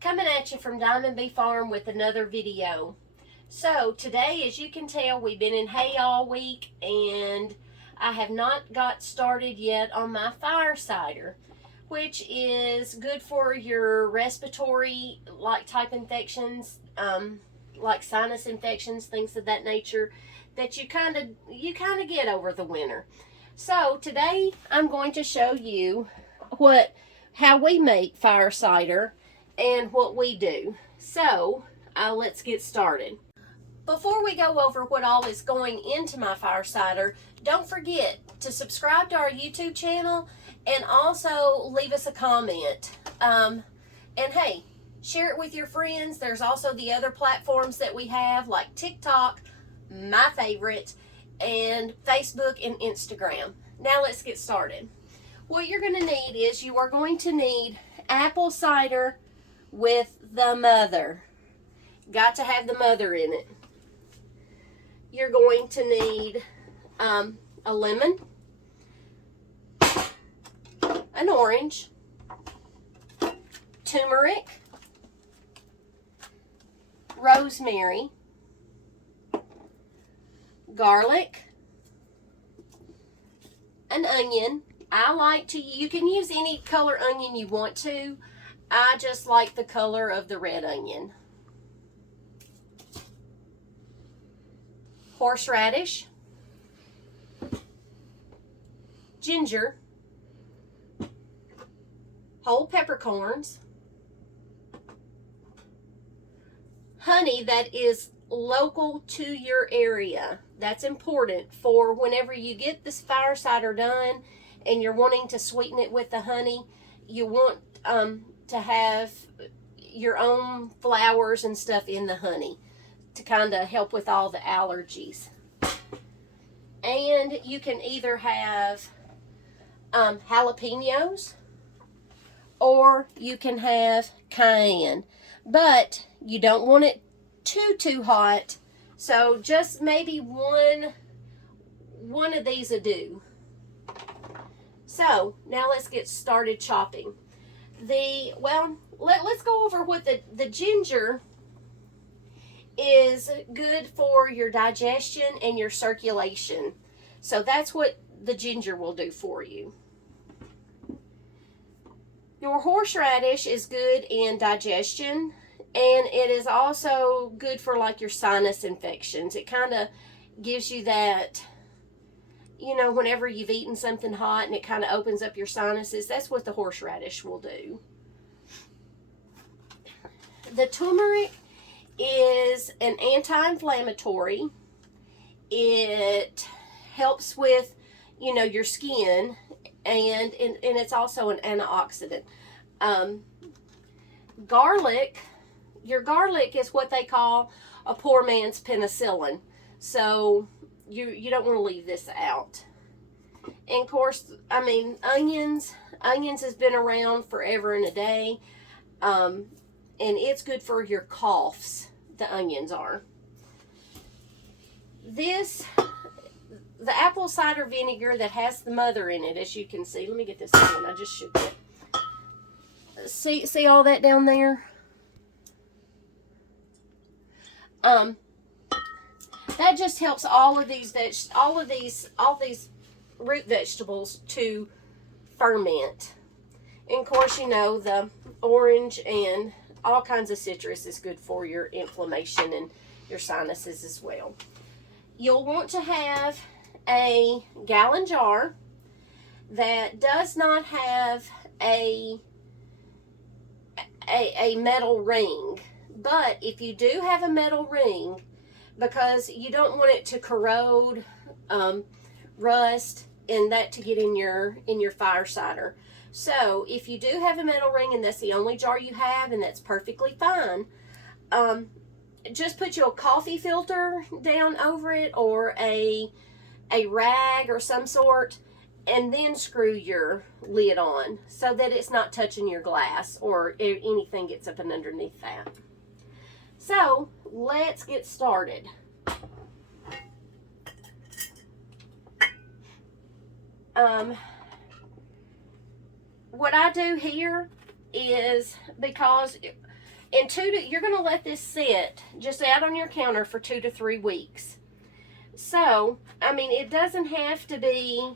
Coming at you from Diamond Bee Farm with another video. So today, as you can tell, we've been in hay all week and I have not got started yet on my fire cider, which is good for your respiratory type infections, like sinus infections, things of that nature that you kind of get over the winter. So today I'm going to show you how we make fire cider and what we do. So let's get started. Before we go over what all is going into my fire cider, don't forget to subscribe to our YouTube channel and also leave us a comment. And hey, share it with your friends. There's also the other platforms that we have, like TikTok, my favorite, and Facebook and Instagram. Now let's get started. What you're going to need is you are going to need apple cider with the mother. Got to have the mother in it. You're going to need a lemon, an orange, turmeric, rosemary, garlic, an onion. You can use any color onion you want to. I just like the color of the red onion. Horseradish, ginger, whole peppercorns, honey that is local to your area. That's important for whenever you get this fire cider done and you're wanting to sweeten it with the honey. You want to have your own flowers and stuff in the honey to kind of help with all the allergies. And you can either have jalapenos or you can have cayenne, but you don't want it too hot, so just maybe one of these will do. So now let's get started chopping. Let's go over what the ginger is good for your digestion and your circulation. So that's what the ginger will do for you. Your horseradish is good in digestion, and it is also good for like your sinus infections. It kind of gives you that, whenever you've eaten something hot and it kind of opens up your sinuses, that's what the horseradish will do. The turmeric is an anti-inflammatory. It helps with, your skin, and it's also an antioxidant. Your garlic is what they call a poor man's penicillin. So you don't want to leave this out. And of course, onions has been around forever and a day. And it's good for your coughs. The onions are. The apple cider vinegar that has the mother in it, as you can see. Let me get this on. I just shook it. See all that down there? That just helps all these root vegetables to ferment. And of course, the orange and all kinds of citrus is good for your inflammation and your sinuses as well. You'll want to have a gallon jar that does not have a metal ring. But if you do have a metal ring, because you don't want it to corrode, rust, and that to get in your fire cider. So if you do have a metal ring and that's the only jar you have, and that's perfectly fine, just put your coffee filter down over it, or a rag or some sort, and then screw your lid on so that it's not touching your glass or anything gets up and underneath that. So let's get started. What I do here is, because And you're going to let this sit just out on your counter for 2 to 3 weeks. So, I mean, it doesn't have to be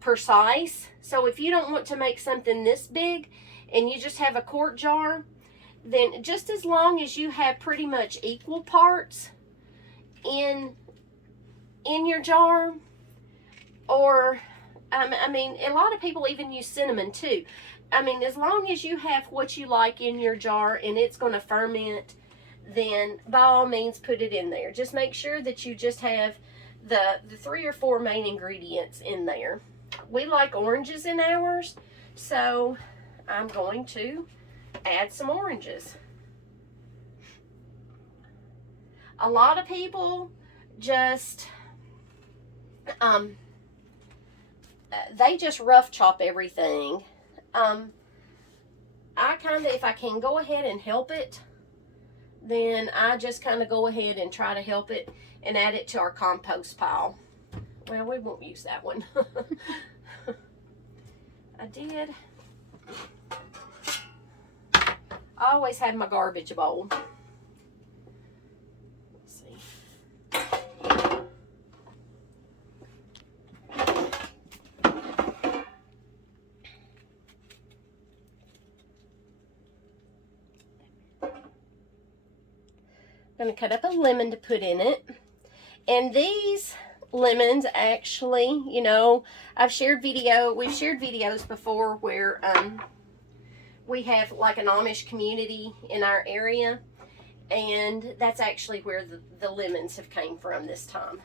precise. So if you don't want to make something this big and you just have a quart jar, then just as long as you have pretty much equal parts in your jar, or I mean, a lot of people even use cinnamon too. I mean, as long as you have what you like in your jar and it's going to ferment, then by all means put it in there. Just make sure that you just have the 3 or 4 main ingredients in there. We like oranges in ours, so I'm going to add some oranges. A lot of people just they just rough chop everything. I kind of, if I can go ahead and help it, then I just kind of go ahead and try to help it and add it to our compost pile. Well, we won't use that one. I did. I always have my garbage bowl. Let's see. I'm going to cut up a lemon to put in it. And these lemons actually, you know, we've shared videos before where we have like an Amish community in our area, and that's actually where the lemons have came from this time.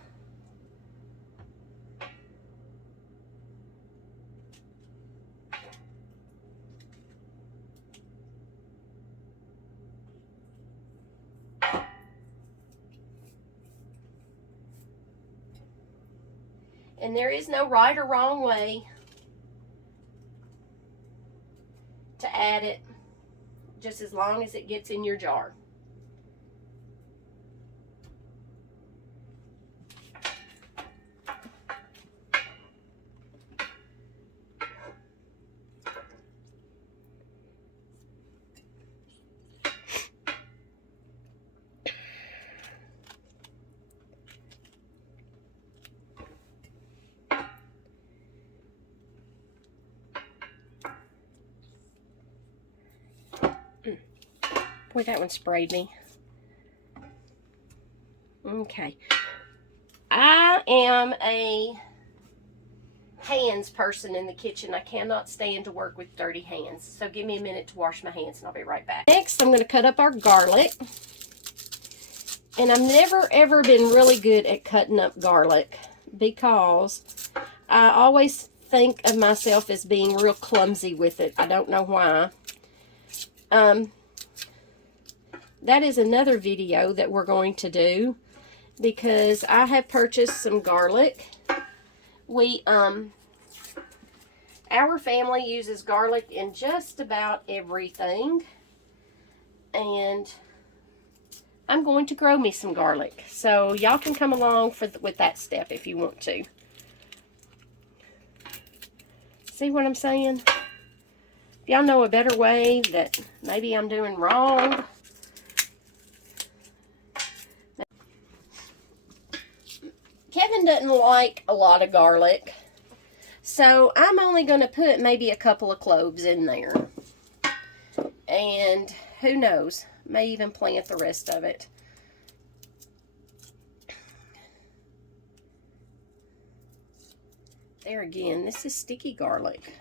And there is no right or wrong way to add it, just as long as it gets in your jar. Boy, that one sprayed me. Okay. I am a hands person in the kitchen. I cannot stand to work with dirty hands. So give me a minute to wash my hands and I'll be right back. Next, I'm going to cut up our garlic. And I've never ever been really good at cutting up garlic because I always think of myself as being real clumsy with it. I don't know why. That is another video that we're going to do because I have purchased some garlic. Our family uses garlic in just about everything, and I'm going to grow me some garlic. So y'all can come along with that step if you want to. See what I'm saying? If y'all know a better way that maybe I'm doing wrong, Kevin doesn't like a lot of garlic, so I'm only going to put maybe a couple of cloves in there. And who knows, may even plant the rest of it. There again, this is sticky garlic.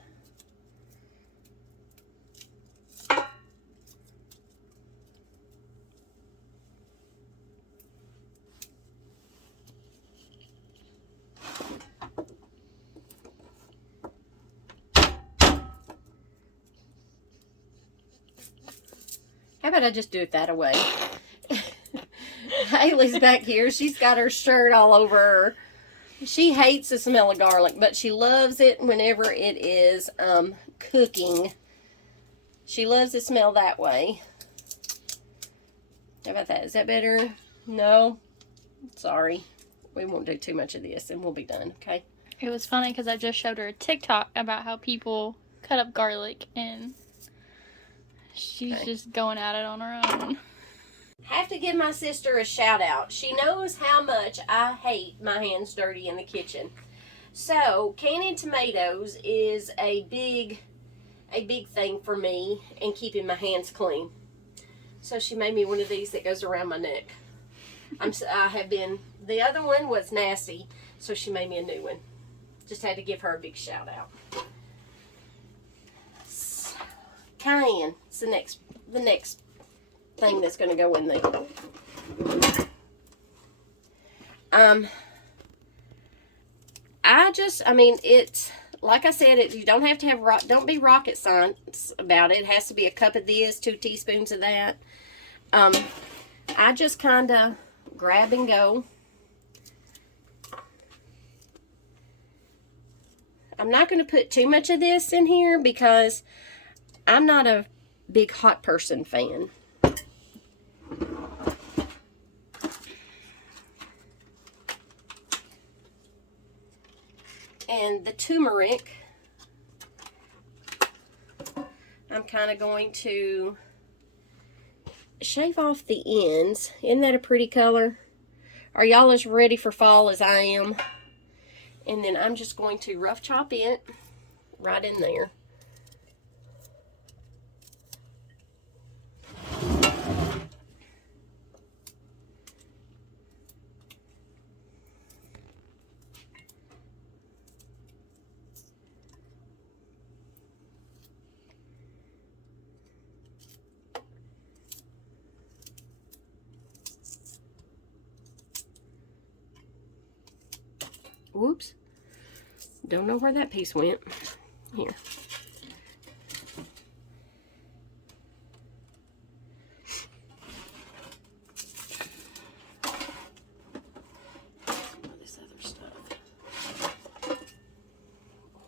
How about I just do it that way? Haley's back here. She's got her shirt all over her. She hates the smell of garlic, but she loves it whenever it is cooking. She loves the smell that way. How about that? Is that better? No? Sorry. We won't do too much of this and we'll be done, okay? It was funny because I just showed her a TikTok about how people cut up garlic, and She's just going at it on her own. Have to give my sister a shout out. She knows how much I hate my hands dirty in the kitchen. So canning tomatoes is a big thing for me in keeping my hands clean. So she made me one of these that goes around my neck. The other one was nasty, so she made me a new one. Just had to give her a big shout out. Cayenne. It's the next thing that's going to go in there. It's like I said. You don't have to have don't be rocket science about it. It has to be a cup of this, 2 teaspoons of that. I just kind of grab and go. I'm not going to put too much of this in here because I'm not a big hot person fan. And the turmeric, I'm kind of going to shave off the ends. Isn't that a pretty color? Are y'all as ready for fall as I am? And then I'm just going to rough chop it right in there. Whoops. Don't know where that piece went. Here. This other stuff.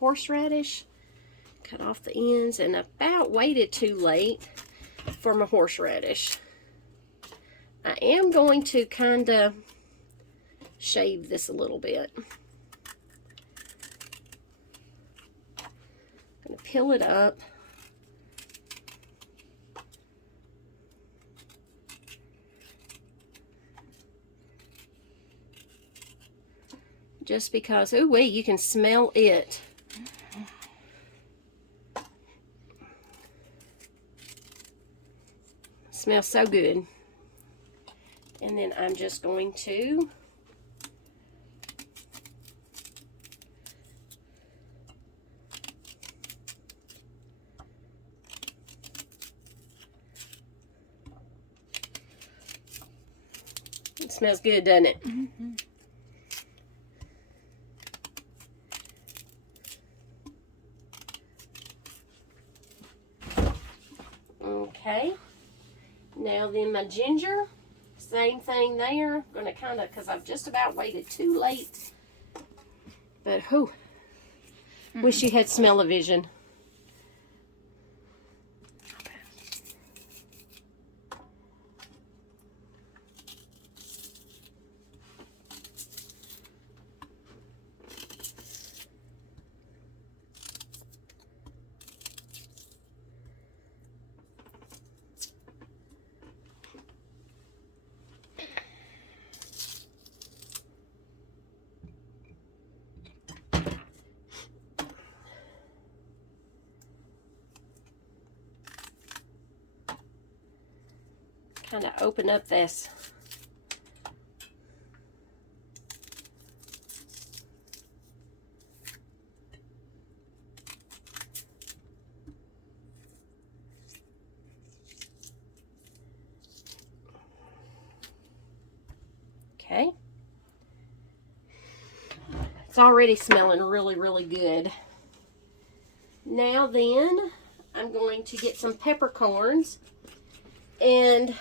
Horseradish. Cut off the ends, and about waited too late for my horseradish. I am going to kind of shave this a little bit. I'm going to peel it up. Just because, oh wait, you can smell it. Smells so good. And then I'm just going to it smells good, doesn't it? Mm-hmm. Okay. Now then my ginger. Same thing there. Going to kind of, because I've just about waited too late. But, whew. Wish you had smell-o-vision. Kind of open up this. Okay. It's already smelling really, really good. Now then, I'm going to get some peppercorns. And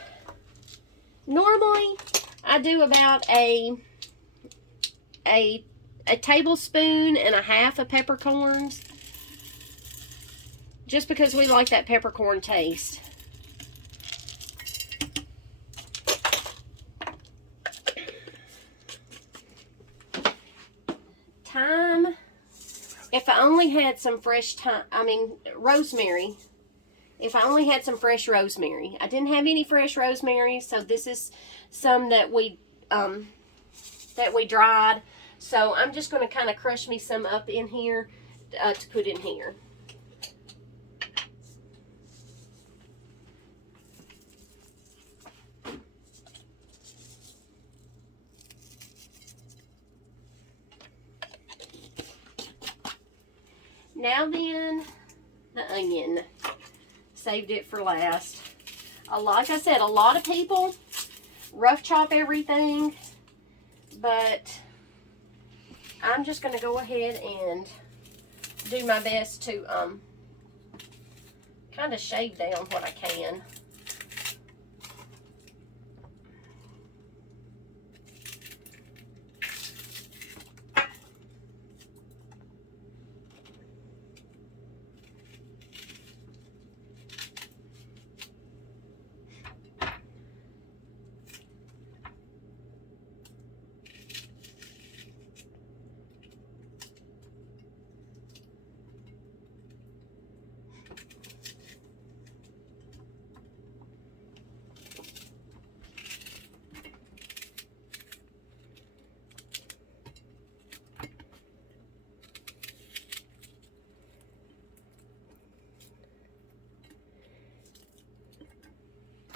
normally I do about a tablespoon and a half of peppercorns, just because we like that peppercorn taste. Thyme, if I only had some fresh thyme, rosemary, if I only had some fresh rosemary. I didn't have any fresh rosemary, so this is some that we dried. So I'm just going to kind of crush me some up in here to put in here. Now then, the onion. Saved it for last. Like I said, a lot of people rough chop everything, but I'm just going to go ahead and do my best to kind of shave down what I can.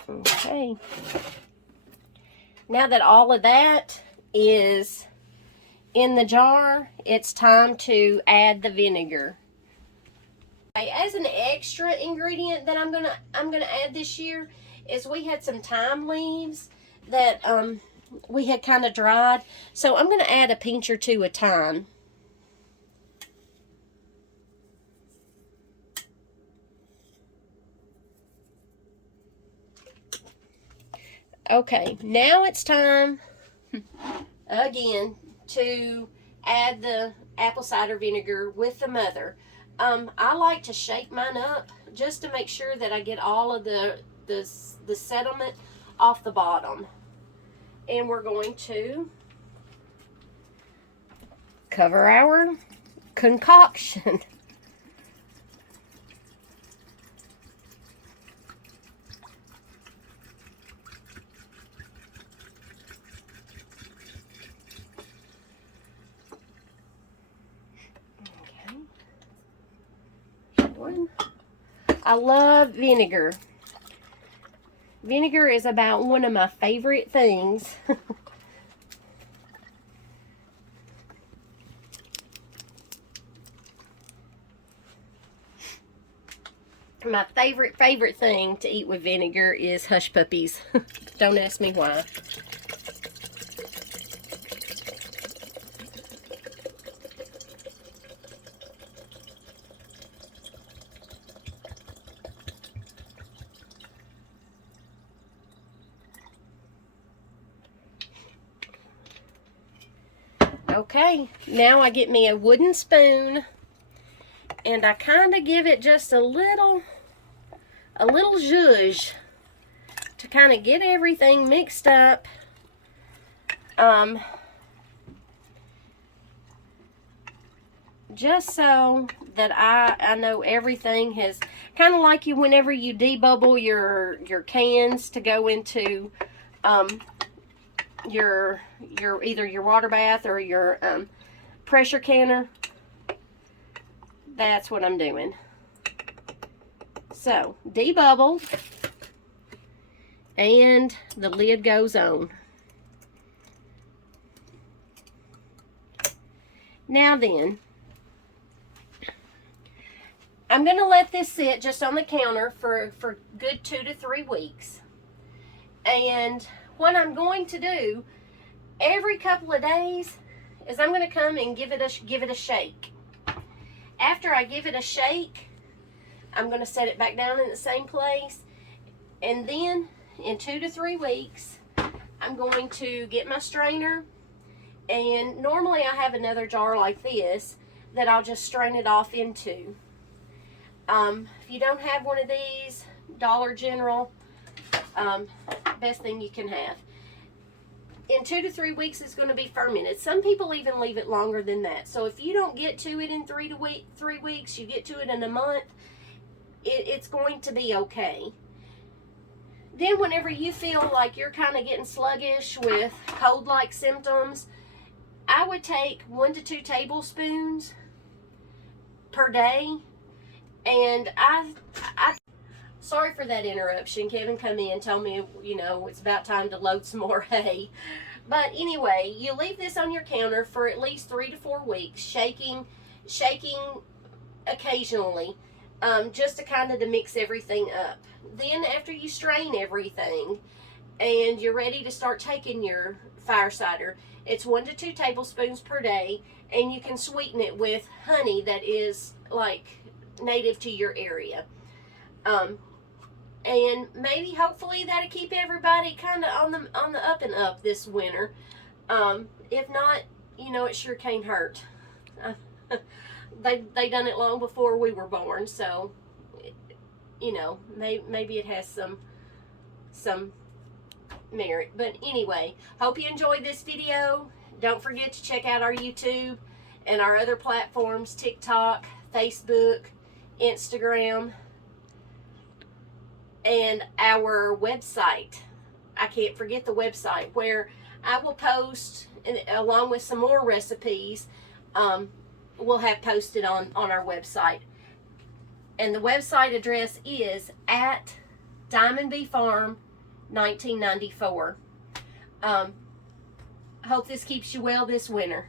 Okay. Now that all of that is in the jar, it's time to add the vinegar. Okay, as an extra ingredient that I'm gonna add this year is we had some thyme leaves that we had kind of dried. So I'm gonna add a pinch or two of thyme. Okay, now it's time again to add the apple cider vinegar with the mother. I like to shake mine up just to make sure that I get all of the sediment off the bottom. And we're going to cover our concoction. I love vinegar. Vinegar is about one of my favorite things. My favorite thing to eat with vinegar is hush puppies. Don't ask me why. Okay, now I get me a wooden spoon and I kind of give it just a little zhuzh to kind of get everything mixed up. Just so that I know everything has, kind of like whenever you debubble your cans to go into your either your water bath or your pressure canner. That's what I'm doing. So debubble, and the lid goes on. Now then, I'm going to let this sit just on the counter for good 2 to 3 weeks. And what I'm going to do every couple of days is I'm going to come and give it a shake. After I give it a shake, I'm going to set it back down in the same place. And then in 2 to 3 weeks, I'm going to get my strainer. And normally I have another jar like this that I'll just strain it off into. If you don't have one of these, Dollar General, best thing you can have. In 2 to 3 weeks, it's going to be fermented. Some people even leave it longer than that. So if you don't get to it in 3 weeks, you get to it in a month, it's going to be okay. Then whenever you feel like you're kind of getting sluggish with cold-like symptoms, I would take 1 to 2 tablespoons per day. And sorry for that interruption. Kevin come in, told me, it's about time to load some more hay. But anyway, you leave this on your counter for at least 3 to 4 weeks, shaking occasionally, just to kind of to mix everything up. Then after you strain everything and you're ready to start taking your fire cider, it's 1 to 2 tablespoons per day, and you can sweeten it with honey that is like native to your area. And maybe hopefully that'll keep everybody kind of on the up and up this winter. If not, it sure can't hurt. They done it long before we were born, so maybe it has some merit. But anyway, hope you enjoyed this video. Don't forget to check out our YouTube and our other platforms: TikTok, Facebook, Instagram, and our website. I can't forget the website, where I will post, along with some more recipes, we'll have posted on our website. And the website address is at Diamond Bee Farm 1994. Hope this keeps you well this winter.